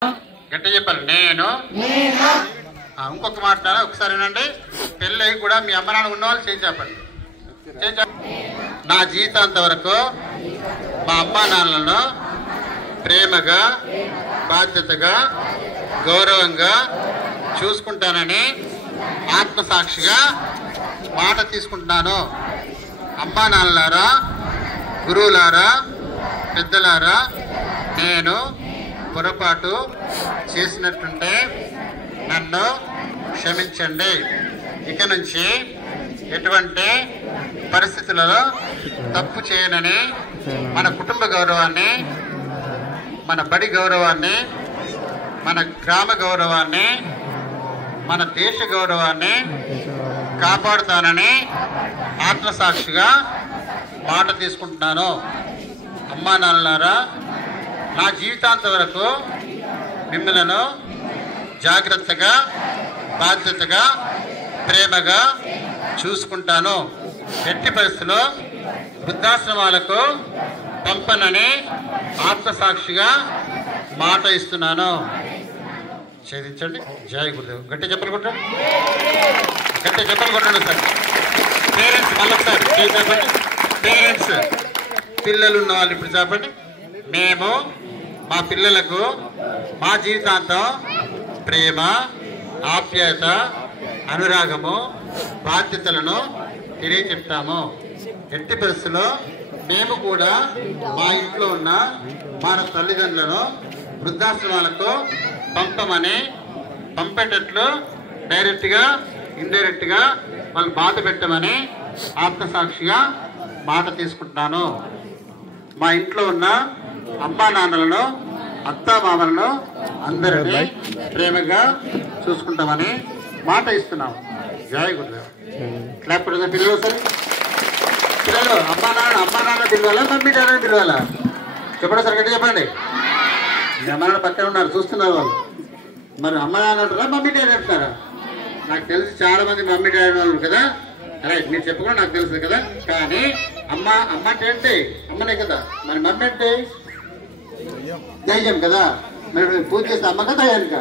గట్టి చెప్పాలి నేను ఇంకొక మాట ఒకసారి వినండి. పెళ్ళి కూడా మీ అమ్మ నాన్న ఉన్నవాళ్ళు చేసి చెప్పండి. నా జీవితాంత వరకు మా అమ్మా నాన్నలను ప్రేమగా బాధ్యతగా గౌరవంగా చూసుకుంటానని ఆత్మసాక్షిగా మాట తీసుకుంటున్నాను. అమ్మా నాన్నలారా, గురువులారా, పెద్దలారా, నేను పొరపాటు చేసినట్టుంటే నన్ను క్షమించండి. ఇక నుంచి ఎటువంటి పరిస్థితులలో తప్పు చేయనని మన కుటుంబ గౌరవాన్ని, మన బడి గౌరవాన్ని, మన గ్రామ గౌరవాన్ని, మన దేశ గౌరవాన్ని కాపాడుతానని ఆత్మసాక్షిగా మాట తీసుకుంటున్నాను. అమ్మా నాన్నలారా, నా జీవితాంత వరకు మిమ్మలను జాగ్రత్తగా బాధ్యతగా ప్రేమగా చూసుకుంటాను. ఎట్టి పరిస్థితుల్లో వృద్ధాశ్రమాలకు పంపనని ఆత్మసాక్షిగా మాట ఇస్తున్నాను. ఛేదించండి. జై గురుదేవ్. గట్టి చెప్పలు కొట్టండి, గట్టి చెప్పలు కొట్టండి సార్. పేరెంట్స్ మళ్ళొకసారి చెప్పండి. పేరెంట్స్ పిల్లలు ఉన్న వాళ్ళు ఇప్పుడు చెప్పండి. మేము మా పిల్లలకు మా జీవితాంతం ప్రేమ, ఆప్యాయత, అనురాగము, బాధ్యతలను తెలియచెప్తాము. ఎట్టి పరిస్థితుల్లో మేము కూడా మా ఇంట్లో ఉన్న మన తల్లిదండ్రులను వృద్ధాశ్రమాలకు పంపేటట్లు డైరెక్ట్గా ఇండైరెక్ట్గా వాళ్ళు బాధ పెట్టమని ఆత్మసాక్షిగా మాట తీసుకుంటున్నాను. మా ఇంట్లో ఉన్న అమ్మా నాన్నలను, అత్తా మామలను అందరినీ ప్రేమగా చూసుకుంటామని మాట ఇస్తున్నాం. జై గురుదేవ్. క్లాప్ కొడుతుంది పిల్లలు. సరే పిల్లలు అమ్మా నాన్న పిలవాలా, మమ్మీ డాడీ పిలవాలా? చెప్పండి సార్, గట్టి చెప్పండి. మీ అమ్మ నాన్న పక్కన ఉన్నారు, చూస్తున్నారు వాళ్ళు. మరి అమ్మ నాన్న అంటారా, మమ్మీ డాడీ అంటున్నారా? నాకు తెలిసి చాలా మంది మమ్మీ డాడీ వాళ్ళు కదా. రైట్, మీరు చెప్పకుండా నాకు తెలుసు కదా. కానీ అమ్మ అంటే ఏంటి? అమ్మనే కదా. మరి మమ్మీ అంటే దయ్యం కదా. మరి పూజ చేస్తే అమ్మగా దయ్యానిక?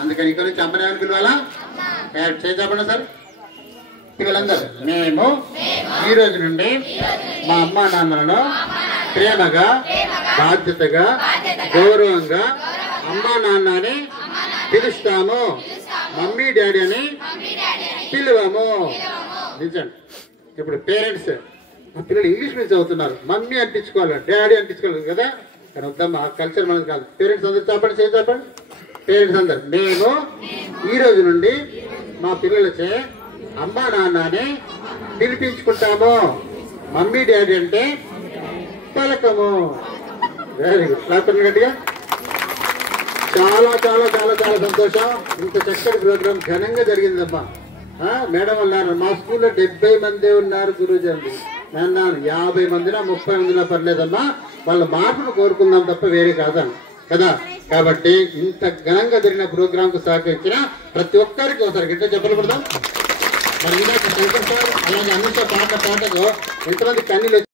అందుకని ఇక్కడ నుంచి అమ్మని అని పిలవాలా? చెప్పండి సార్ పిల్లలందరూ. మేము ఈ రోజు నుండి మా అమ్మా నాన్నలను ప్రేమగా బాధ్యతగా గౌరవంగా అమ్మా నాన్న అని పిలుస్తాము. మమ్మీ డాడీ అని పిలువము. నిజండి. ఇప్పుడు పేరెంట్స్ మా పిల్లలు ఇంగ్లీష్ మీడియం చదువుతున్నారు, మమ్మీ అంటించుకోవాలి, డాడీ అంటించుకోవాలి కదా. కానీ వద్దమ్మా, ఆ కల్చర్ మనది కాదు. పేరెంట్స్ అందరు చెప్పండి, చెప్పండి. పేరెంట్స్ అందరు మేము ఈ రోజు నుండి మా పిల్లలచే అమ్మా నాన్న అని పిలిపించుకుంటాము. మమ్మీ డాడీ అంటే పలకము. Very good. క్లాస్ గట్టిగా. చాలా చాలా చాలా చాలా సంతోషం. ఇంత చక్కటి ప్రోగ్రామ్ ఘనంగా జరిగిందమ్మా. మేడం ఉన్నారు మా స్కూల్లో 70 మంది ఉన్నారు గురూజీ అండి. నేను 50 మందినా 30 మందినా పర్లేదమ్మా, వాళ్ళ మార్పును కోరుకుందాం తప్ప వేరే కాదని కదా. కాబట్టి ఇంత ఘనంగా జరిగిన ప్రోగ్రామ్ కు సహకరించిన ప్రతి ఒక్కరికి ఒకసారి గట్టిగా చెప్పకూడదాం. మరి ఇందాక శంకర్ సార్ అలాగే అమిత్ పాటకు ఎంతమంది కన్నీళ్ళు